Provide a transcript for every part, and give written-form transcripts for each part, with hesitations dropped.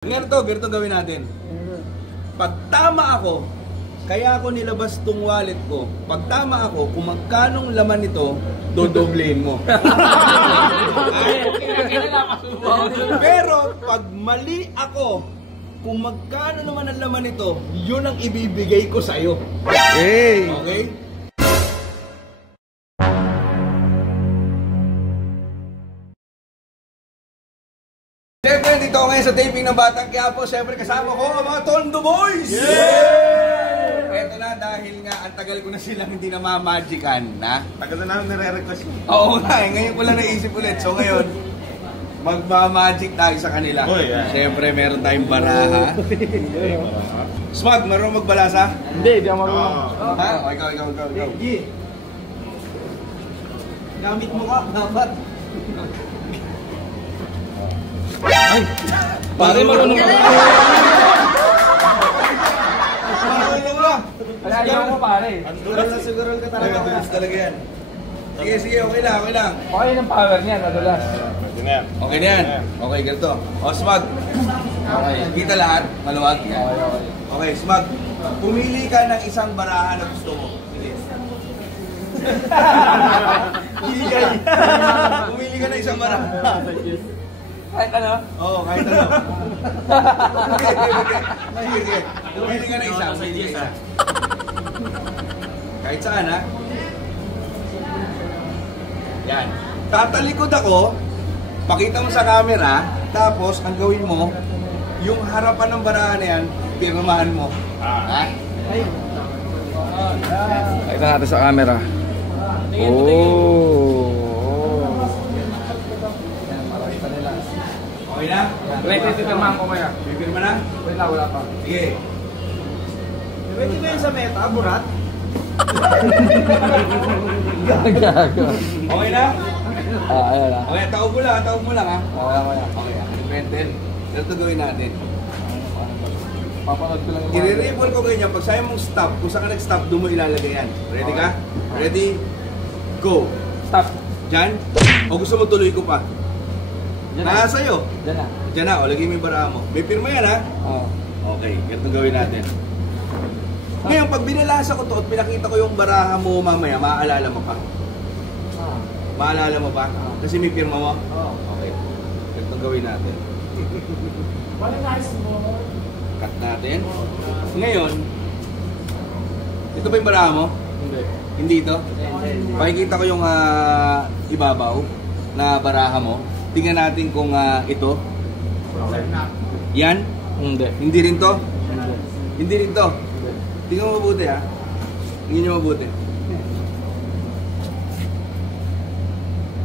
Ganito gawin natin. Pag tama ako, kaya ako nilabas tong wallet ko. Pag tama ako, kung magkanong laman nito, dodoblein mo. Pero pag mali ako, kung magkano naman ang laman nito, yun ang ibibigay ko sa'yo. Hey! Okay? Siyempre, dito ako ngayon sa taping ng Batang Quiapo. Siyempre, kasama ko ang mga Tondo Boys! Yeah! Eto na, dahil nga, ang tagal ko na silang hindi na mamagican, na? Tagal na namin nare-request mo. Oo nga, ngayon ko lang naisip ulit. So ngayon, magmamagic tayo sa kanila. Oh, yeah. Siyempre, meron tayong baraha. Smug, marunong magbalasa? Hindi ako marunong. Ha? Ikaw. Gamit mo ka, dapat. Ay! Pare, marunong ka. Marunong ka. Ayaw mo pare. Siguro ka talaga. Mabilis talaga yan. Sige, okay lang. Okay ng power niyan, madalas. Pwede na yan. Okay na yan. Okay, ganito. O, Smug. Okay. Kita lahat, maluwag. Okay. Okay, Smug. Pumili ka ng isang baraha na gusto mo. Sige. Pumili ka ng isang baraha. Kahit ano? Oo, kahit ano. Sige. Pumili ka ng isa. Kahit saan, ha? Yan. Tatalikod ako, pakita mo sa camera, tapos ang gawin mo, yung harapan ng baraha na yan, pirmahan mo. Ha? Pakita natin sa camera. Oh. Okay na? Wait, titirmahan ko kaya. Pipirma na? Wait lang, wala pa. Sige. Pwede ba yun sa meta, burat? Gago. Okay na? Ayan na. Okay, taob mo lang ha? Okay. Okay, depende. Ito gawin natin. Papanood ko lang yung I-re-ripple ko ganyan, pag sa'yo mong stop, kung saan ka nag-stop, doon mo ilalagay yan. Ready ka? Ready? Go! Stop. Diyan? O gusto mo tuloy ko pa? Diyan na. Sa'yo. Diyan na. Diyan na, o lagay mo yung baraha mo. May pirma yan ha? Oo. Okay, ganito gawin natin. Ngayon, pag binalasa ko to at pinakita ko yung baraha mo mamaya, maaalala mo pa? Maalala mo pa? Kasi may pirma mo? Oo. Okay. Ganito gawin natin. Cut natin. Ngayon, ito ba yung baraha mo? Hindi. Hindi ito? Pakikita ko yung ibabaw na baraha mo. Tingnan natin kung ito. Yan? Hindi. Hindi rin to? Hindi. Hindi rin to. Tingnan mo mabuti ha. Tingnan nyo mabuti.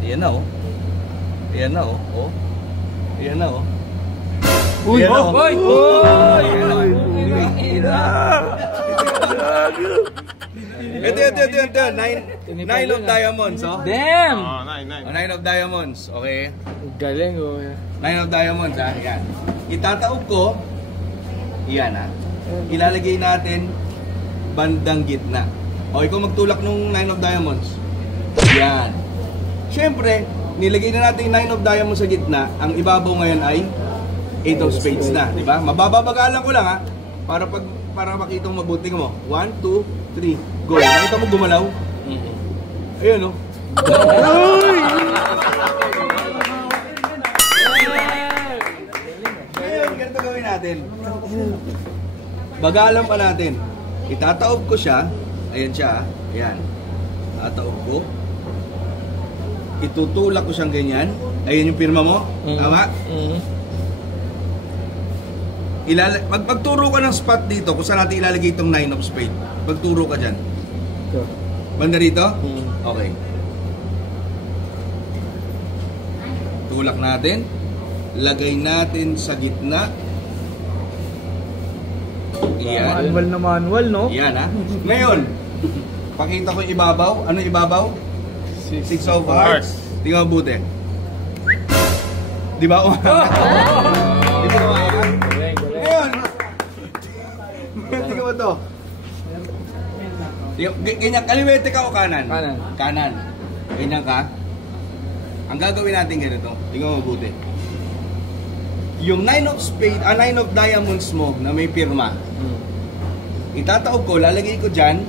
Ayan na oh. Ayan na oh. Oh. Ayan na oh. Uy! Ayan na, oh. Uy! Ayan na oh. Ito. Nine of diamonds oh. Damn! Oh, nine. Nine of diamonds. Okay. Galing oh. Nine of diamonds ha. Yan. Itataob ko. Yan ha. Ilalagay natin bandang gitna. O, ikaw magtulak nung 9 of diamonds. Yan. Siyempre, nilagay na natin 9 of diamonds sa gitna. Ang ibabaw ngayon ay 8 of spades na. Diba? Mabababagalan ko lang ha. Para makita mo mabuti mo. 1, 2, 3, go. Nakita mo gumalaw? Ayun o. Ngayon, ganito gawin natin. Bagalan pa natin. Itataob ko siya. Ayan siya. Ayan. Tataob ko. Itutulak ko siyang ganyan. Ayan yung pirma mo. Tama? Magturo ka ng spot dito kung saan natin ilalagay itong 9 of spade. Magturo ka dyan. Banda rito? Okay. Tulak natin. Lagay natin sa gitna. Yan. Manual na manual, no? Yan ha. Ngayon, pakita ko yung ibabaw. Ano ibabaw? Six of hearts. Tingnan mo buti. Di ba? Di ba? Ngayon, tingnan mo to. Ganyan, kaliwete ka o kanan? Kanan. Kanan. Ganyan ka. Ang gagawin natin ganito. Tingnan mo buti. yung 9 of spade, 9 of diamonds mo na may pirma, itataob ko, lalagay ko dyan,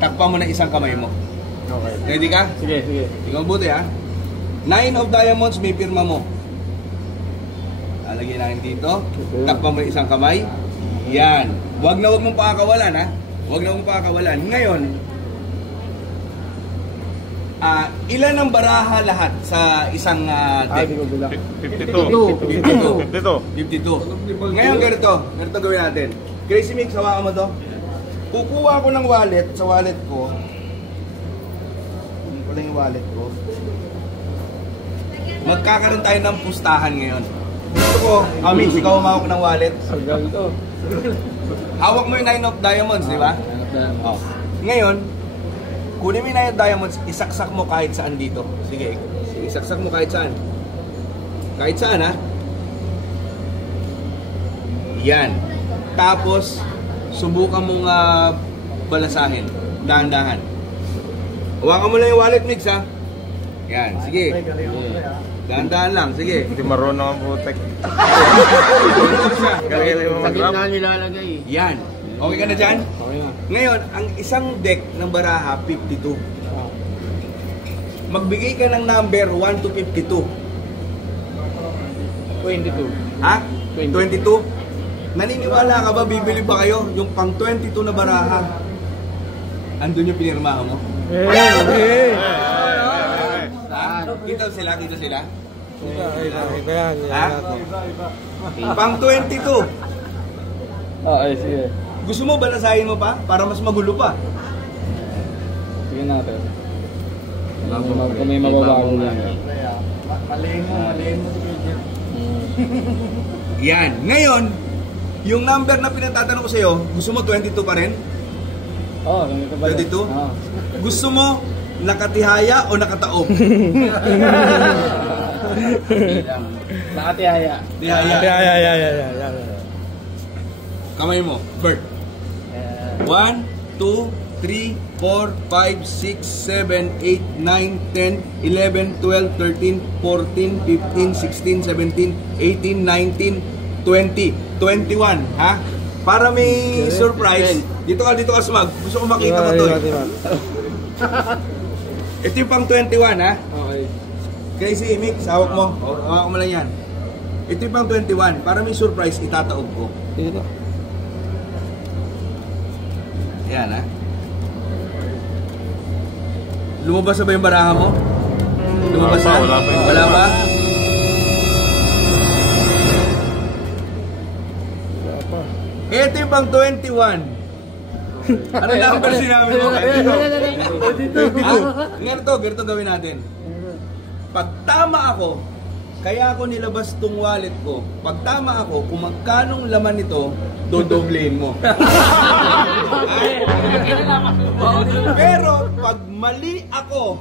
takpan mo na isang kamay mo. Okay. Ready ka? Sige, sige. Ikaw mabuti ha. 9 of diamonds, may pirma mo. Lalagay natin dito, takpan mo na isang kamay. Yan. Wag mong pakakawalan ha. Wag na mong pakakawalan. Ngayon, ilan ang baraha lahat sa isang deck? 52. 52. Ngayon ganito gawin natin. Crazy Mix, hawakan mo to. Kukuha ko ng wallet, sa wallet ko. Hindi ko lang yung wallet ko. Magkakaroon tayo ng pustahan ngayon. Gusto ko, Mix, ikaw humawak ng wallet. Hawak mo yung 9 of diamonds, di ba? Oh. Ngayon, kunin mo yung 9 of diamonds, isaksak mo kahit saan dito. Sige, isaksak mo kahit saan. Kahit saan, ha? Yan. Tapos, subukan mong balasahin. Dahan-dahan. Hawakan mo lang yung wallet, Mix, ha? Yan, sige. Dahan-dahan lang, sige. Hindi marunong ang putek. Galing mo mag-rap. Nilalagay. Yan. Okay ka na dyan? Okay na. Ngayon, ang isang deck ng baraha, 52. Magbigay ka ng number 1 to 52. 22. Ha? 22? Naniniwala ka ba, bibili ba kayo yung pang 22 na baraha? Andun yung pinirmahan mo? Ha? Kita sila? Ha? Pang 22. Ay, sige. Gusto mo balasahin mo pa? Para mas magulo pa. Sige natin. Kung may mababago lang. Maliin mo. Yan. Ngayon, yung number na pinatatanong ko sa'yo, gusto mo 22 pa rin? Oo, ganito ba? 22? Gusto mo nakatihaya o nakataob? Nakatihaya. Tihaya. Kamay mo. Bert. 1, 2, 3, 4, 5, 6, 7, 8, 9, 10, 11, 12, 13, 14, 15, 16, 17, 18, 19, 20, 21, ha? Para may surprise. Dito ka smag. Gusto ko makita mo to. Ito yung pang 21, ha? Okay. Crazy Mix, hawak mo. Hawak mo lang yan. Ito yung pang 21. Para may surprise, itataob ko. Dito. Yan, ha? Lumabas na ba yung baraha mo? Lumabas na? Wala pa? Ito yung pang 21. Ano number sinabi mo? Ganito gawin natin. Pag tama ako, kaya ako nilabas tong wallet ko. Pag tama ako, kung magkanong laman nito, dodoblein mo. Pero pag mali ako,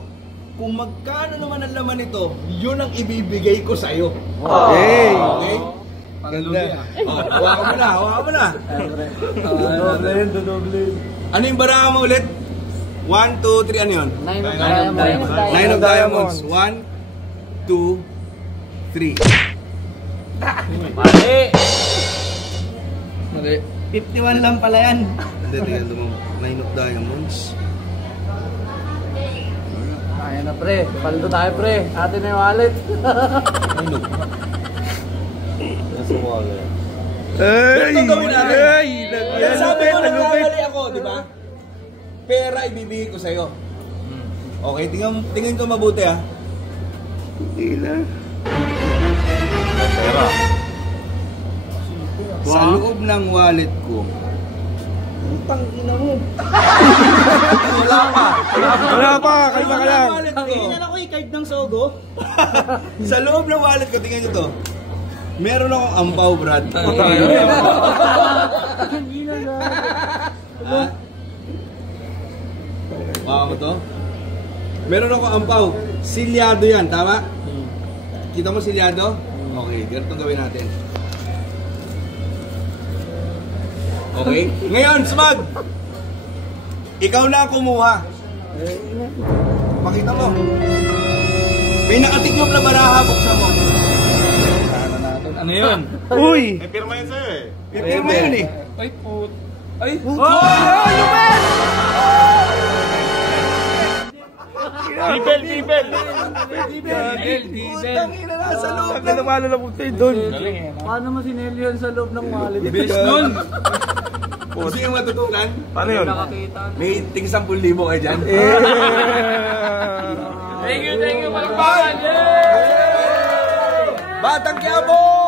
kung magkano naman ang laman nito, yun ang ibibigay ko sa'yo. Okay? Okay? Ganda. Hawakan mo na. Dodoble. Ano yung baraha mo ulit? 1, 2, 3, ano yun? 9 of diamonds. 1, 2, 3. Mali. 51 lang pala yan. Hindi, tingnan mo. 9 of diamonds. Ayan na pre, paldo tayo pre. Atin na yung wallet. Ganito gawin natin. Yan sabi mo, nagkamali ako, di ba? Pera ibibigay ko sa'yo. Okay, tingnan ko mabuti ha. Pera. Sa loob ng wallet ko. Pangina mo. Wala pa, kalma ka lang. Tingnan ako i-card ng Sogo. Sa loob ng wallet ko, tingnan nyo to. Meron akong ampaw, Brad. Ha? Baka mo to? Meron akong ampaw. Silyado yan, tama? Kita mo silyado? Okay, ganito gawin natin. Okay? Ngayon, Smag! Ikaw na kumuha. Pakita mo. May nakatigyop na baraha, buksan mo. Ano yun? Uy! May pirma yun sa'yo eh. Pipirma yun eh. Ay, put. Ay, Bibel, bibel! Putang ina na sa loob Ang naman na punta yun doon. Galing eh. Paano mo sineli yun sa loob ng wallet? Bilis nun! Gusto yung matutunan? Paano yun? Nakakita. May ting 10,000 kayo dyan. Thank you, palakpakan! Batang Quiapo!